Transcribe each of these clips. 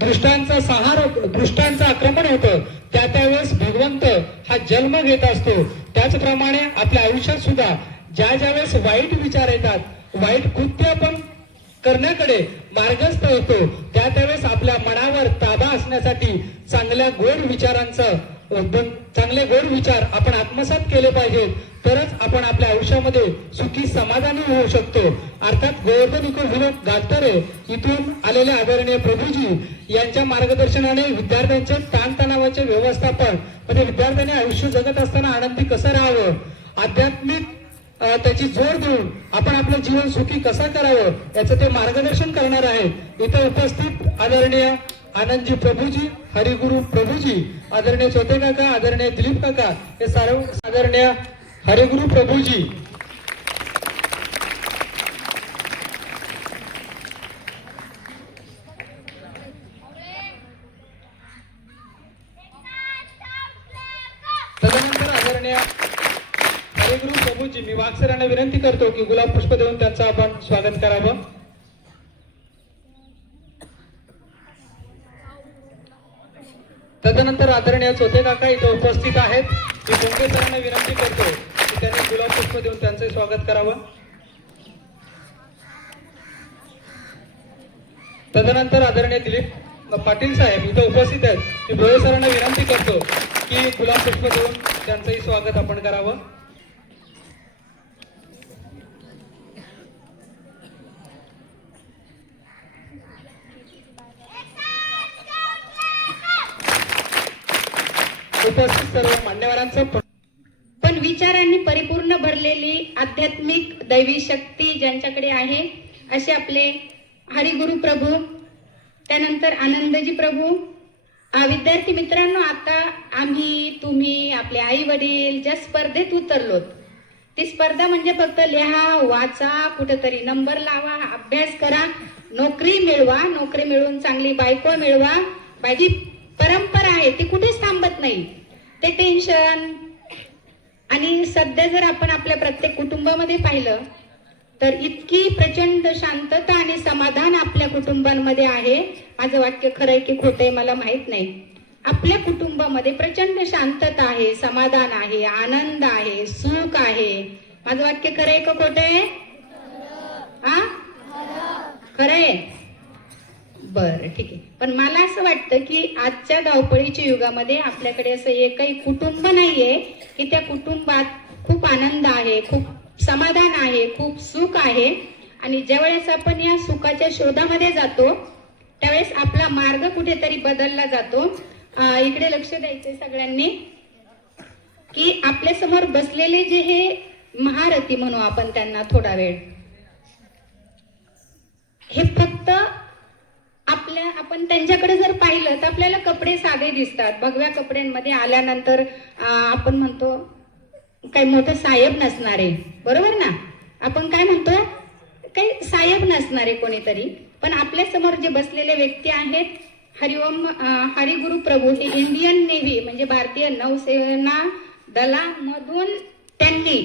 दृष्टांचं आक्रमण होतं, त्यावेळेस भगवंत हा जन्म घेत असतो. त्याचप्रमाणे आपल्या आयुष्यात सुद्धा ज्या वेळेस वाईट विचार येतात, वाईट कृत्य आपण करण्याकडे मार्गस्थ होतो, त्यावेळेस आपल्या मनावर ताबा असण्यासाठी चांगले गोड विचार आपण आत्मसात केले पाहिजेत, तरच आपण आपल्या आयुष्यामध्ये सुखी समाधानी होऊ शकतो. अर्थात गोवर्धन इको विनोद गाडतरे इथून आलेले आदरणीय प्रभूजी यांच्या मार्गदर्शनाने विद्यार्थ्यांचे ताणतणावाचे व्यवस्थापन, म्हणजे विद्यार्थ्यांनी आयुष्य जगत असताना आनंदी कसं राहावं, आध्यात्मिक त्याची जोड देऊन आपण आपलं जीवन सुखी कसं करावं याचं ते मार्गदर्शन करणार आहेत. इथे उपस्थित आदरणीय आनंदजी प्रभूजी, हरिगुरु प्रभूजी, आदरणीय चोते काका, आदरणीय दिलीप काका, हे सर्व आदरणीय हरिगुरु प्रभूजी. तदनंतर आदरणीय हरिगुरु प्रभूजी, मी वागसरांना विनंती करतो की गुलाब पुष्प देऊन त्यांचं आपण स्वागत करावं. तदनंतर आदरणीय चोते काका इथे उपस्थित आहेत. मी बोंगे सरांना विनंती करतो की त्यांनी गुलाब पुष्प देऊन त्यांचे स्वागत करावं. तदनंतर आदरणीय दिलीप पाटील साहेब इथे उपस्थित आहेत. मी भोये सरांना विनंती करतो की गुलाब पुष्प देऊन त्यांचंही स्वागत आपण करावं. उपस्थित सर्व मान्यवरांचं पण विचारांनी परिपूर्ण भरलेली आध्यात्मिक दैवी शक्ती ज्यांच्याकडे आहे असे आपले हरिगुरु प्रभू, त्यानंतर आनंदजी प्रभू. विद्यार्थी मित्रांनो, आता तुम्ही आपले आई वडील ज्या स्पर्धेत उतरलोत, ती स्पर्धा म्हणजे फक्त लिहा, वाचा, कुठेतरी नंबर लावा, अभ्यास करा, नोकरी मिळवा, नोकरी मिळवून चांगली बायको मिळवा, बायची परंपरा आहे ती कुठेच थांबत नाही. ते टेन्शन. आणि सध्या जर आपण आपल्या प्रत्येक कुटुंबामध्ये पाहिलं तर इतकी प्रचंड शांतता आणि समाधान आपल्या कुटुंबांमध्ये आहे. माझं वाक्य खरं आहे की खोटं आहे मला माहित नाही. आपल्या कुटुंबामध्ये प्रचंड शांतता आहे, समाधान आहे, आनंद आहे, सुख आहे. माझं वाक्य खरं आहे का खोटं आहे? खरं आहे. बरं, ठीक आहे. पण मला असं वाटतं की आजच्या धावपळीच्या युगामध्ये आपल्याकडे असं एकही कुटुंब नाहीये की त्या कुटुंबात खूप आनंद आहे, खूप समाधान आहे, खूप सुख आहे. आणि ज्यावेळेस आपण या सुखाच्या शोधामध्ये जातो त्यावेळेस आपला मार्ग कुठेतरी बदलला जातो. इकडे लक्ष द्यायचंय सगळ्यांनी की आपल्या समोर बसलेले जे हे महारथी म्हणू आपण त्यांना थोडा वेळ, हे फक्त आपण त्यांच्याकडे जर पाहिलं तर आपल्याला कपडे साधे दिसतात. भगव्या कपड्यांमध्ये आल्यानंतर आपण म्हणतो काही मोठं साहेब नसणारे, बरोबर ना? आपण काय म्हणतो, काही साहेब नसणारे कोणीतरी. पण आपल्या समोर जे बसलेले व्यक्ती आहेत हरिगुरु प्रभू, हे इंडियन नेव्ही म्हणजे भारतीय नौसेना दलामधून त्यांनी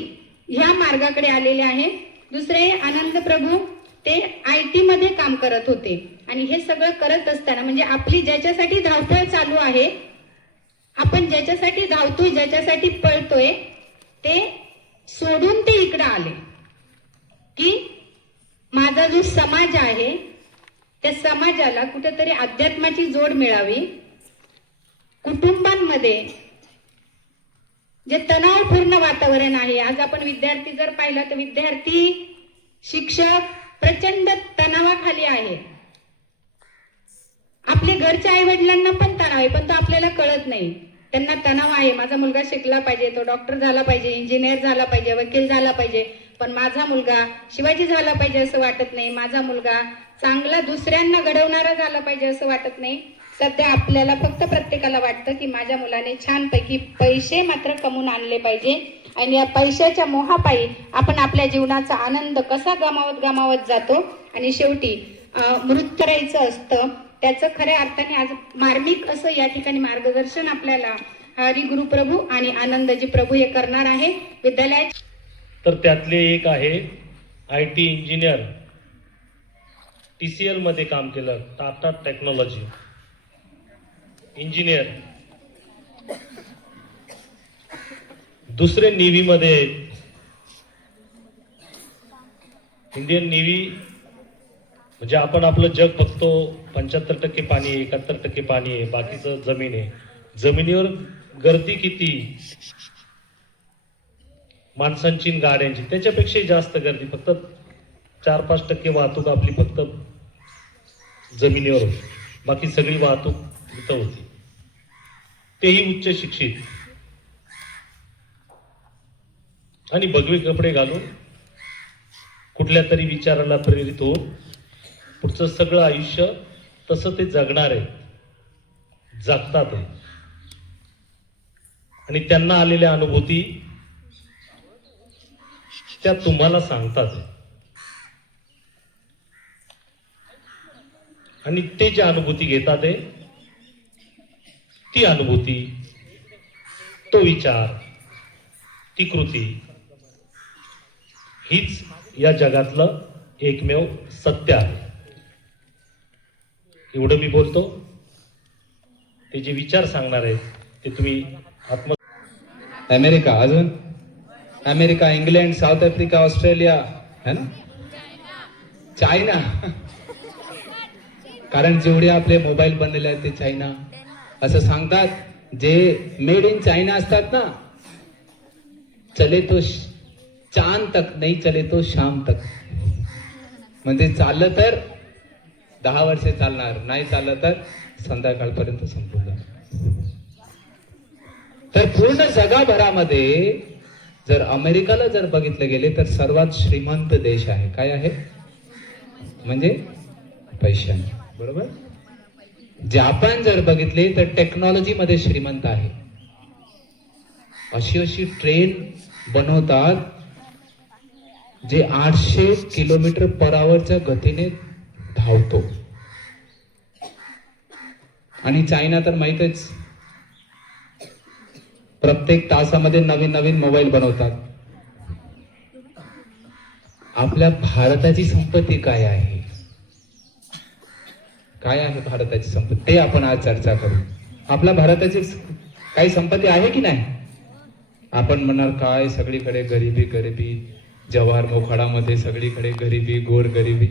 ह्या मार्गाकडे आलेले आहेत. दुसरे आनंद प्रभू, ते IT मध्ये काम करत होते. आणि हे सगळं करत असताना म्हणजे आपली ज्याच्यासाठी धावपळ चालू आहे, आपण ज्याच्यासाठी धावतोय, ज्याच्यासाठी पळतोय, ते सोडून ते इकडे आले की माझा जो समाज आहे त्या समाजाला कुठेतरी अध्यात्माची जोड मिळावी. कुटुंबांमध्ये जे तणावपूर्ण वातावरण आहे, आज आपण विद्यार्थी जर पाहिला तर विद्यार्थी, शिक्षक प्रचंड तणावाखाली आहे. आपल्या घरच्या आई वडिलांना पण तणाव आहे, पण तो आपल्याला कळत नाही. त्यांना तणाव आहे, माझा मुलगा शिकला पाहिजे, तो डॉक्टर झाला पाहिजे, इंजिनियर झाला पाहिजे, वकील झाला पाहिजे, पण माझा मुलगा शिवाजी झाला पाहिजे असं वाटत नाही. माझा मुलगा चांगला दुसऱ्यांना घडवणारा झाला पाहिजे असं वाटत नाही. सध्या आपल्याला फक्त प्रत्येकाला वाटतं की माझ्या मुलाने छानपैकी पैसे मात्र कमवून आणले पाहिजे. आणि या पैशाच्या मोहापायी आपण आपल्या जीवनाचा आनंद कसा गमावत जातो आणि शेवटी मृत्यू करायचं असतं. त्याचं खऱ्या अर्थाने आज मार्मिक असं या ठिकाणी मार्गदर्शन आपल्याला हरिगुरु प्रभू आणि आनंदजी प्रभू हे करणार आहे विद्यालयात. तर त्यातले एक आहे IT इंजिनियर TCL मध्ये काम केलं, टाटा टेक्नॉलॉजी, इंजिनियर. दुसरे नेव्ही मध्ये आहेत. इंडियन नेव्ही म्हणजे आपण आपलं जग बघतो, 75% पाणी आहे, 71% पाणी आहे, बाकीचं जमीन आहे. जमिनीवर गर्दी किती, माणसांची आणि गाड्यांची त्याच्यापेक्षाही जास्त गर्दी. फक्त 4-5% वाहतूक आपली फक्त जमिनीवर होती, बाकी सगळी वाहतूक इथं होती. तेही उच्च शिक्षित आणि भगवे कपडे घालून कुठल्या तरी विचाराला प्रेरित होऊन पुढचं सगळं आयुष्य तसं ते जगणार आहे, जगतात आहे. आणि त्यांना आलेल्या अनुभूती त्या तुम्हाला सांगतात. आणि ते ज्या अनुभूती घेतात आहे, ती अनुभूती, तो विचार, ती कृती हीच या जगातलं एकमेव सत्य आहे. एवढं मी बोलतो. ते जे विचार सांगणार आहेत ते तुम्ही आत्म. अमेरिका, अजून America, England, south Africa, Australia, है ना, चायना. कारण जेवढे आपले मोबाईल बनलेले आहेत ते चायना. असं सांगतात, जे मेड इन चायना असतात ना, चले तो चांद तक, नाही चले तो शाम तक. म्हणजे चाललं तर 10 वर्षे चालणार, नाही चाललं तर संध्याकाळपर्यंत संपून जाणार. तर पूर्ण जगाभरामध्ये जर अमेरिकाला जर बघितलं गेले तर सर्वात श्रीमंत देश आहे. काय आहे? म्हणजे पैशाने, बरोबर. जपान जर बघितले तर टेक्नॉलॉजी मध्ये श्रीमंत आहे. अशी अशी ट्रेन बनवतात जे 800 किलोमीटर पर आवरच्या गतीने धावतो. आणि चायना तर माहितच, प्रत्येक तासामध्ये नवीन नवीन मोबाईल बनवतात. आपल्या भारताची संपत्ती काय आहे? काय आहे भारताची संपत्ती? ते आपण आज चर्चा करू. आपल्या भारताची काही संपत्ती आहे की नाही? आपण म्हणणार काय, सगळीकडे गरिबी गरिबी, जवाहर मोखाडामध्ये सगळीकडे गरिबी, गोर गरिबी.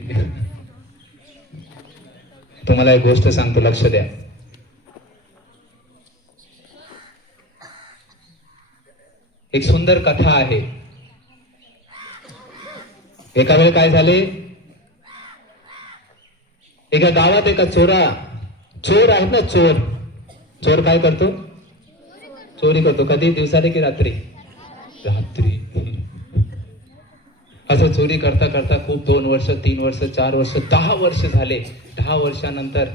तुम्हाला एक गोष्ट सांगतो, लक्ष द्या. एक सुंदर कथा आहे. एका वेळ काय झाले, एका गावात एका चोर आहेत ना, चोर काय करतो? चोरी करतो. कधी? दिवसाने की रात्री? रात्री. असं चोरी करता करता खूप 2 वर्ष, 3 वर्ष, 4 वर्ष, 10 वर्ष झाले. 10 वर्षानंतर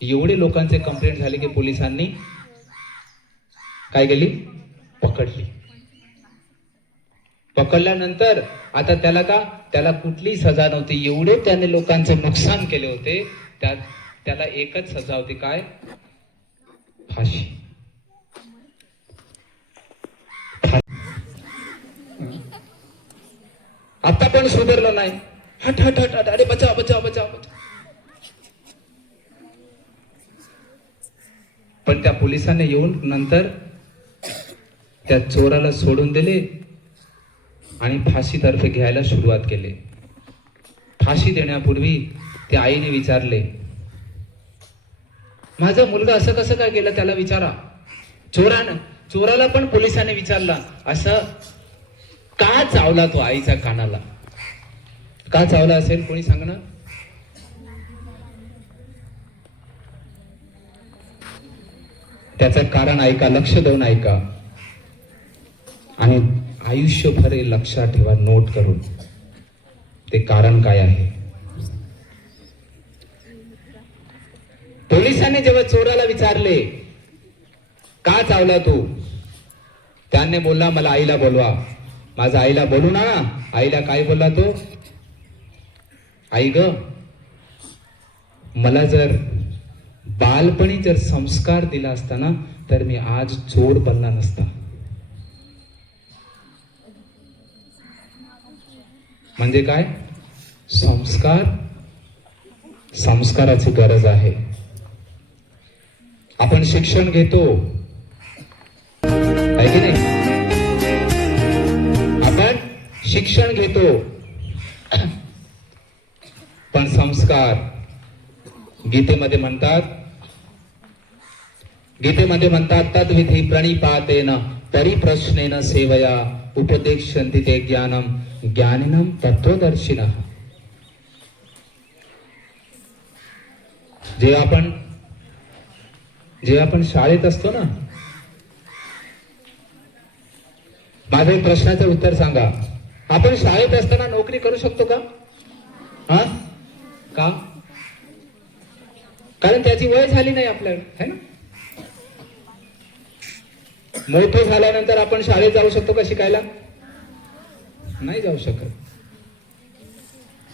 एवढे लोकांचे कंप्लेंट झाले की पोलिसांनी काय केली? पकडली. पकडल्यानंतर आता त्याला कुठली सजा नव्हती. एवढे त्याने लोकांचे नुकसान केले होते, त्याला एकच सजा होती. काय? फाशी. आता पण सुधारलं नाही. हट हट हट हट, अरे बचाव बचाव बचाव बचाव. पण त्या पोलिसांनी येऊन नंतर त्या चोराला सोडून दिले आणि फाशीतर्फे घ्यायला सुरुवात केली. फाशी देण्यापूर्वी त्या आईने विचारले, माझा मुलगा असं कसं काय गेलं? त्याला विचारा. चोराला पण पोलिसांनी विचारला, असं का चावला तो आईच्या कानाला? का चावला असेल? कोणी सांगणार? त्याचं कारण ऐका, लक्ष देऊन ऐका आणि आयुष्यभर हे लक्षात ठेवा, नोट करून. ते कारण काय आहे? पोलिसांनी जेव्हा चोराला विचारले, का चावला तू? त्याने बोलला, मला आईला बोलवा. माझा आईला बोलू ना. आईला काय बोलला तो? आई ग, मला जर बालपणी जर संस्कार दिला असता ना, तर मी आज चोर बनला नसता. म्हणजे काय? संस्कार संस्काराची गरज आहे. आपण शिक्षण घेतो आहे की नाही? आपण शिक्षण घेतो, पण संस्कार गीतेमध्ये म्हणतात तद्विधी प्रणिपातेन परिप्रश्नेन सेवया उपदेक्षन्ति ते ज्ञानम ज्ञानिनम तत्वदर्शिनः. जेव्हा आपण शाळेत असतो ना, माझ्या एक प्रश्नाचं उत्तर सांगा. आपण शाळेत असताना नोकरी करू शकतो का? का? कारण त्याची वय झाली नाही आपल्याला, है ना? मोठे झाल्यानंतर आपण शाळेत जाऊ शकतो का शिकायला? नाही जाऊ शकत.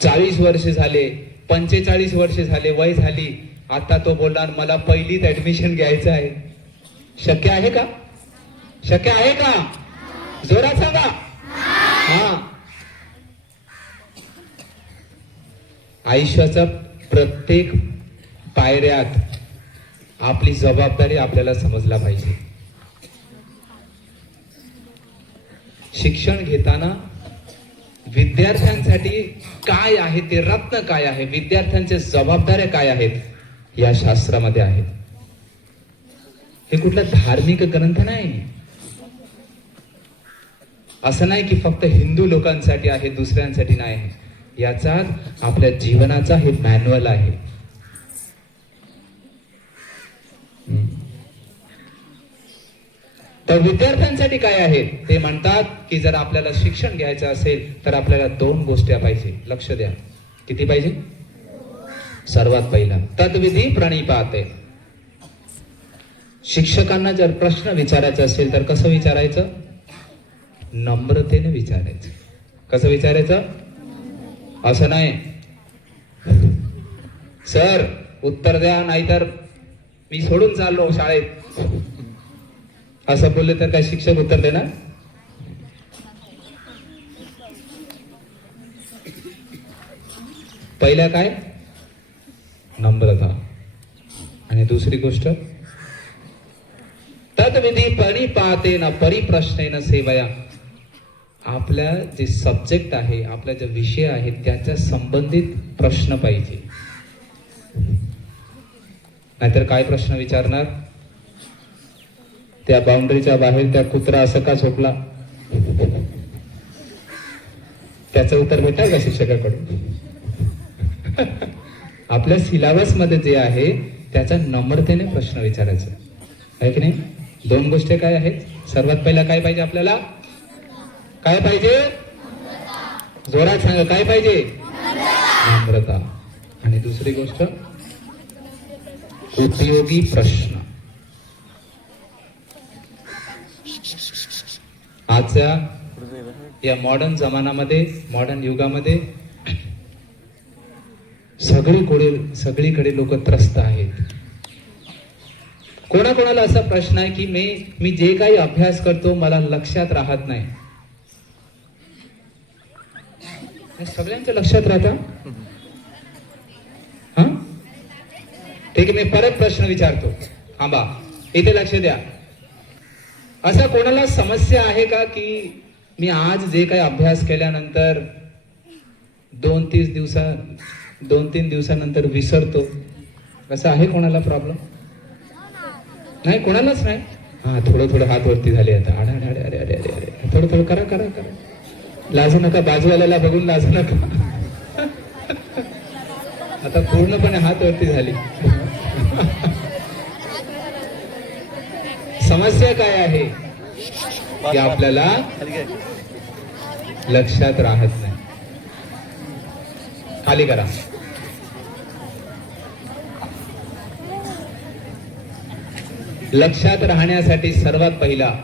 40 वर्ष झाले, 45 वर्ष झाले, वय झाली, आता तो बोलणार मला पहिलीत ऍडमिशन घ्यायचं आहे. शक्य आहे का? शक्य आहे का? जोरात सांगा. हा. आयुष्याचा प्रत्येक पायऱ्यात आपली जबाबदारी आपल्याला समजला पाहिजे. शिक्षण घेताना विद्यार्थ्यांसाठी काय आहे ते रत्न काय आहे, विद्यार्थ्यांच्या जबाबदाऱ्या काय आहेत, या शास्त्रामध्ये आहेत. हे कुठला धार्मिक ग्रंथ नाही. असं नाही की फक्त हिंदू लोकांसाठी आहे, दुसऱ्यांसाठी नाही. याचा आपल्या जीवनाचा हे मॅन्युअल आहे. तर विद्यार्थ्यांसाठी काय आहे ते म्हणतात की जर आपल्याला शिक्षण घ्यायचं असेल तर आपल्याला 2 गोष्टी पाहिजे. लक्ष द्या. किती पाहिजे? सर्वात पहिला तद्विधी प्रणिपाते. शिक्षकांना जर प्रश्न विचारायचा असेल तर कसं विचारायचं? नम्रतेने विचारायचं. कसं विचारायचं? असं नाही सर उत्तर द्या नाहीतर मी सोडून चाललो शाळेत, असं बोलले तर काय शिक्षक उत्तर देणार? पहिल्या काय? नम्रता. आणि दुसरी गोष्ट तद्विधी परिपातेन परिप्रश्नेन सेवया. आपल्या जे सब्जेक्ट आहे, आपला जे विषय आहे त्याच्या संबंधित प्रश्न पाहिजे. नाहीतर काय प्रश्न विचारणार? त्या बाउंड्रीच्या बाहेर त्या कुत्रा असं का झोपला, त्याचं उत्तर भेटेल का शिक्षकाकडून? आपल्या सिलेबस मध्ये जे आहे त्याचा नम्रतेने प्रश्न विचारायचा आहे की नाही? 2 गोष्टी काय आहेत? सर्वात पहिला काय पाहिजे आपल्याला? काय पाहिजे? जोरात सांगा. काय पाहिजे? नम्रता. आणि दुसरी गोष्ट उपयोगी प्रश्न. आजच्या या मॉडर्न जमान्यामध्ये, मॉडर्न युगामध्ये सगळीकडे लोक त्रस्त आहेत. कोणाकोणाला असा प्रश्न आहे की मी जे काही अभ्यास करतो मला लक्षात राहत नाही. सगळ्यांच्या लक्षात राहतं? हा ठीक आहे, मी परत प्रश्न विचारतो. थांबा, इथे लक्ष द्या. असा कोणाला समस्या आहे का की मी आज जे काही अभ्यास केल्यानंतर 2-3 दिवसानंतर विसरतो? असं आहे कोणाला प्रॉब्लेम? नाही, कोणालाच नाही. हा, थोडं हात वरती झाले आता. अरे अरे अरे अरे अरे थोडं करा. लाजू नका, बाजूवाल्याला बघून लाजू नका. आता पूर्णपणे हात वरती झाली. समस्या काय आहे की आपल्याला लक्षात राहत नाही. खाली करा. लक्षात राहण्यासाठी सर्वात पहिला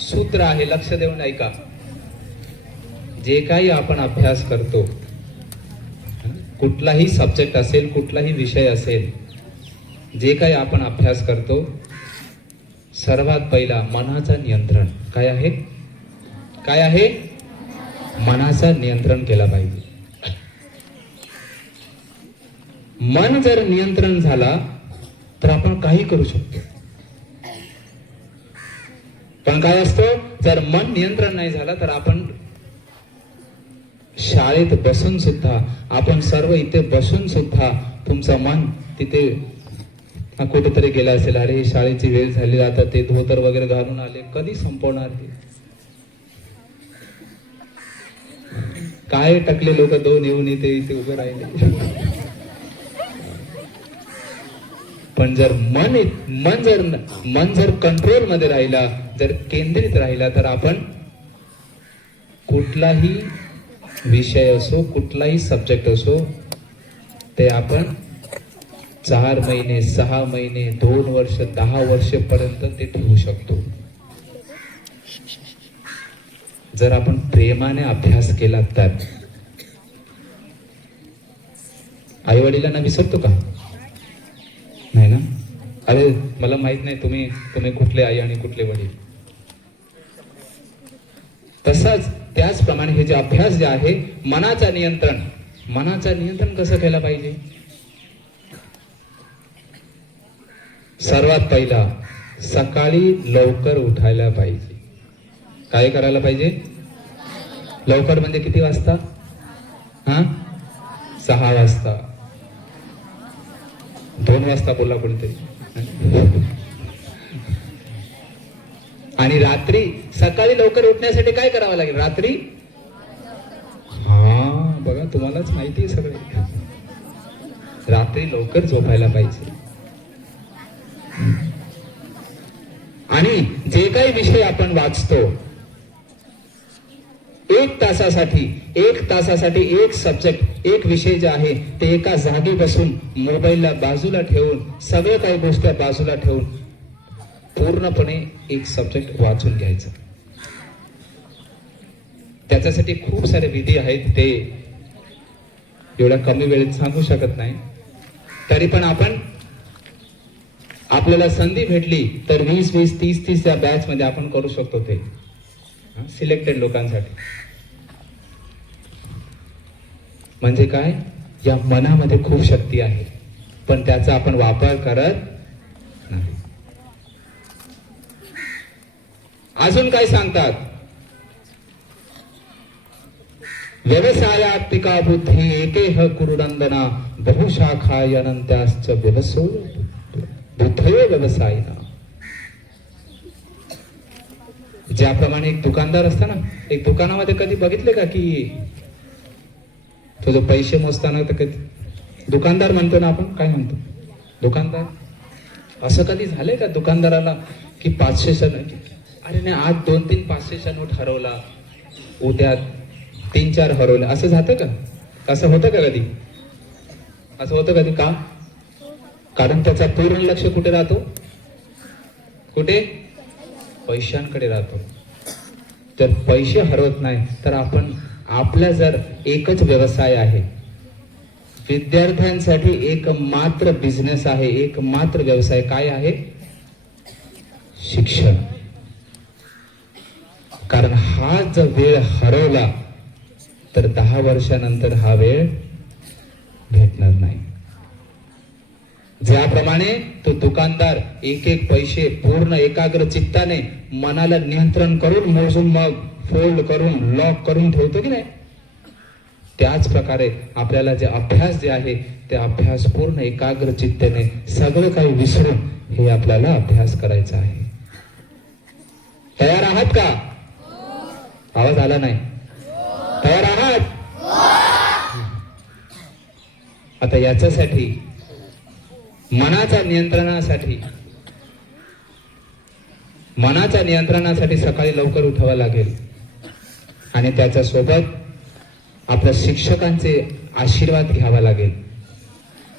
सूत्र आहे. लक्ष देऊन ऐका. जे काही आपण अभ्यास करतो, कुठलाही सब्जेक्ट असेल, कुठलाही विषय असेल, जे काही आपण अभ्यास करतो, सर्वात पहिला मनाचा नियंत्रण काय आहे? मनाचा नियंत्रण केला पाहिजे. मन जर नियंत्रण झाला तर आपण काही करू शकतो. पण काय असतं, जर मन नियंत्रण नाही झाला तर आपण शाळेत बसून सुद्धा, आपण सर्व इथे बसून सुद्धा तुमचं मन तिथे कुठेतरी गेला असेल. अरे शाळेची वेळ झाली, आता ते धोतर वगैरे घालून आले, कधी संपवणार ते? काय टकले लोक दोन येऊन इथे उभे राहिले. पण जर मन जर कंट्रोल मध्ये राहिला, जर केंद्रित राहिला, तर आपण कुठलाही विषय असो, कुठलाही सब्जेक्ट असो, ते आपण 4 महिने, 6 महिने, 2 वर्ष, 10 वर्षेपर्यंत ते ठेवू शकतो. जर आपण प्रेमाने अभ्यास केला तर. आई वडिलांना विसरतो का? नाही ना. अरे मला माहित नाही तुम्ही कुठले आई आणि कुठले वडील. तसाच त्याचप्रमाणे हे जे अभ्यास जे आहे, मनाचं नियंत्रण कसं केलं पाहिजे? सर्वात पहिला सकाळी लवकर उठायला पाहिजे. काय करायला पाहिजे? लवकर म्हणजे किती वाजता? 6 वाजता. 2 वाजता बोला कोणते. आणि रात्री सकाळी लवकर उठण्यासाठी काय करावं लागेल? रात्री बघा, तुम्हालाच माहिती आहे सगळे. रात्री लवकर झोपायला पाहिजे. आणि जे काही विषय आपण वाचतो, 1 तासासाठी एक सब्जेक्ट, एक विषय जे आहे ते एका जागी बसून, मोबाईलला बाजूला ठेवून, सगळं काही गोष्टी बाजूला ठेवून पूर्णपणे एक सब्जेक्ट वाचून घ्यायचं. त्याच्यासाठी खूप सारे विधी आहेत, ते एवढ्या कमी वेळेत सांगू शकत नाही. तरी पण आपल्याला संधी भेटली तर 20-20, 30-30 या बॅच मध्ये आपण करू शकतो. ते सिलेक्टेड लोकांसाठी. म्हणजे काय, या मनामध्ये खूप शक्ती आहे, पण त्याचा आपण वापर करत नाही. अजून काय सांगतात? व्यवसायात पिका बुद्धी एकेह कुरुडंदना बहुशाखायनंत्याश्च व्यवसो बुद्धयो व्यवसायिना. ज्याप्रमाणे एक दुकानदार असता ना, एक दुकानामध्ये कधी बघितले का की तो जो पैसे मोजताना, तर कधी दुकानदार म्हणतो ना आपण, काय म्हणतो दुकानदार? असं कधी झालंय का दुकानदाराला की 500चा नोट, अरे नाही आज 2-3 500चा नोट हरवला, उद्या 3-4 हरवले, असं जातं का? असं होतं का कधी? असं होतं कधी? का? कारण त्याचा पूर्ण लक्ष कुठे राहतो? कुठे? पैशांकडे राहतो. तर पैसे हरवत नाही तर आपला जर एकच व्यवसाय आहे, विद्यार्थ्यांसाठी एकमात्र बिझनेस आहे, एकमात्र व्यवसाय काय आहे? शिक्षण. कारण हा जर वेळ हरवला तर 10 वर्षानंतर हा वेळ भेटणार नाही. ज्याप्रमाणे तो दुकानदार एक पैसे पूर्ण एकाग्र चित्ताने मनाला नियंत्रण करून मोजून मग फोल्ड करून लॉक करून ठेवतो की नाही, त्याच प्रकारे आपल्याला जे अभ्यास जे आहे ते अभ्यास पूर्ण एकाग्र चित्ताने सगळं काही विसरून हे आपल्याला अभ्यास करायचा आहे. तयार आहात का? आवाज आला नाही. तयार आहात? आता याच्यासाठी मनाच्या नियंत्रणासाठी सकाळी लवकर उठावं लागेल. आणि त्याच्या सोबत आपल्या शिक्षकांचे आशीर्वाद घ्यावा लागेल.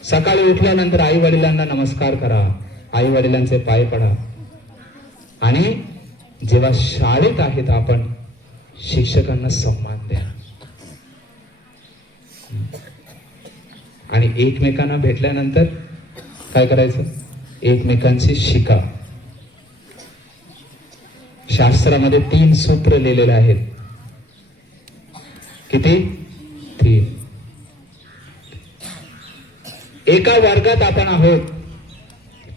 सकाळी उठल्यानंतर आई वडिलांना नमस्कार करा, आई वडिलांचे पाय पडा. आणि जेव्हा शाळेत आहेत आपण, शिक्षकांना सन्मान द्या. आणि एकमेकांना भेटल्यानंतर काय करायचं? एकमेकांशी शिका. शास्त्रामध्ये 3 सूत्र लिहिलेले आहेत. किती? 3. एका वर्गात आपण आहोत.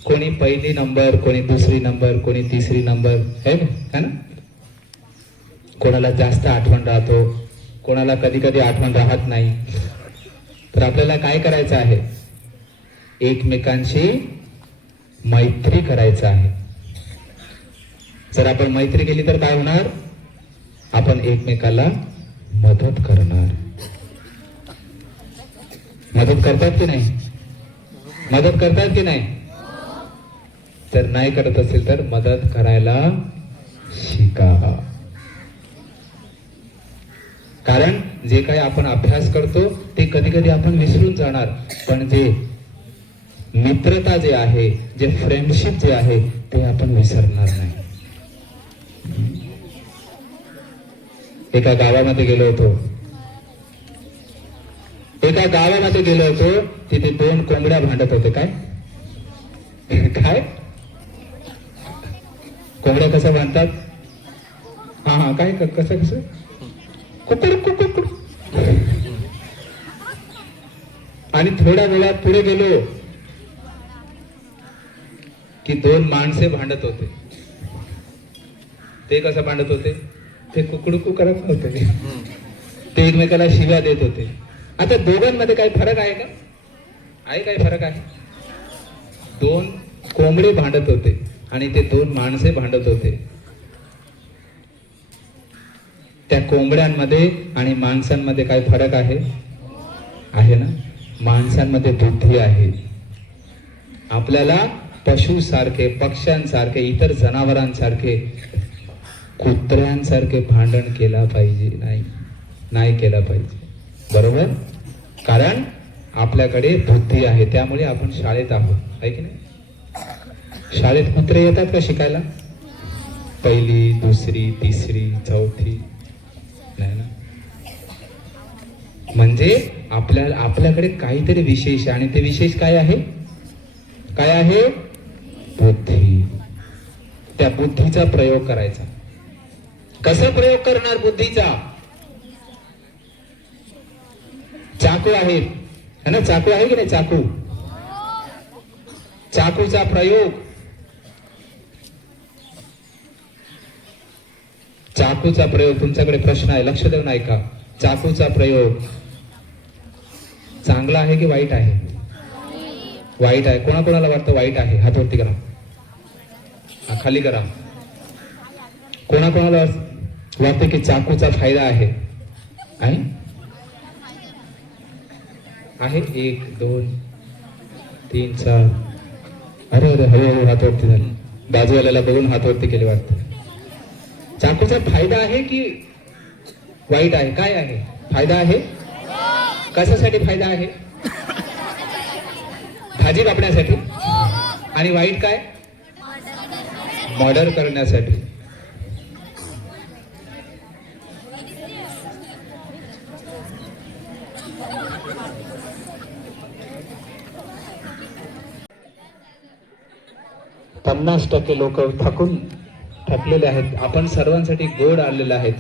कोणी पहिली नंबर, कोणी दुसरी नंबर, कोणी तिसरी नंबर, है ना? कोणाला जास्त आठवण राहतो, कोणाला कधी कधी आठवण राहत नाही. तर आपल्याला काय करायचं आहे? एकमेकांशी मैत्री करायचं आहे. जर आपण मैत्री केली तर काय होणार? आपण एकमेकाला मदत करणार. मदत करतात की नाही? मदत करतात की नाही? तर नाही करत असेल तर मदत करायला शिका. कारण जे काही आपण अभ्यास करतो ते कधी कधी आपण विसरून जाणार, पण जे मित्रता जे आहे, जे फ्रेंडशिप जे आहे ते आपण विसरणार नाही. एका गावामध्ये गेलो होतो, तिथे 2 कोंबड्या भांडत होते. काय काय कोंबड्या कसं भांडतात? हा काय कसं कुकुड. आणि थोड्या वेळात पुढे गेलो की 2 माणसे भांडत होते. ते कसं भांडत होते? ते कुकडुकू करत नव्हते, ते एकमेकाला शिव्या देत होते. आता दोघांमध्ये काही फरक आहे का? आहे काही फरक आहे? 2 कोंबडे भांडत होते आणि ते 2 माणसे भांडत होते. त्या कोंबड्यांमध्ये आणि माणसांमध्ये काय फरक आहे? आहे ना? माणसांमध्ये बुद्धी आहे. आपल्याला पशुसारखे, पक्ष्यांसारखे, इतर जनावरांसारखे, कुत्र्यांसारखे भांडण केला पाहिजे नाही केला पाहिजे. बरोबर? कारण आपल्याकडे बुद्धी आहे, त्यामुळे आपण शाळेत आहोत, आहे की नाही? शाळेत कुत्रे येतात का शिकायला? 1ली, 2री, 3री, 4थी नाही ना? म्हणजे आपल्याकडे काहीतरी विशेष आहे, आणि ते विशेष काय आहे? काय आहे? बुद्धी. त्या बुद्धीचा प्रयोग करायचा. कसा प्रयोग करणार बुद्धीचा? चाकू आहे है ना? चाकू आहे की नाही? चाकूचा प्रयोग. चाकूचा प्रयोग तुमच्याकडे प्रश्न आहे, लक्ष देऊन ऐका. चाकूचा प्रयोग चांगला आहे की वाईट आहे? वाईट आहे. कोणाकोणाला वाटतं वाईट आहे? हात वरती करा, खाली करा. कोणाकोणाला वाटतं की चाकूचा फायदा आहे? आहे? 1, 2, 3, 4. अरे हळूहळू हात वरती झाले. बाजूवाल्याला बघून हात वरती केले वाटतं. चाकूचा फायदा आहे की वाईट आहे? काय आहे? फायदा आहे. कशासाठी फायदा आहे? भाजी कापण्यासाठी. आणि वाईट काय? मर्डर करण्यासाठी. %50 लोक थकलेले आहेत. आपण सर्वांसाठी गोड आलेले आहेत.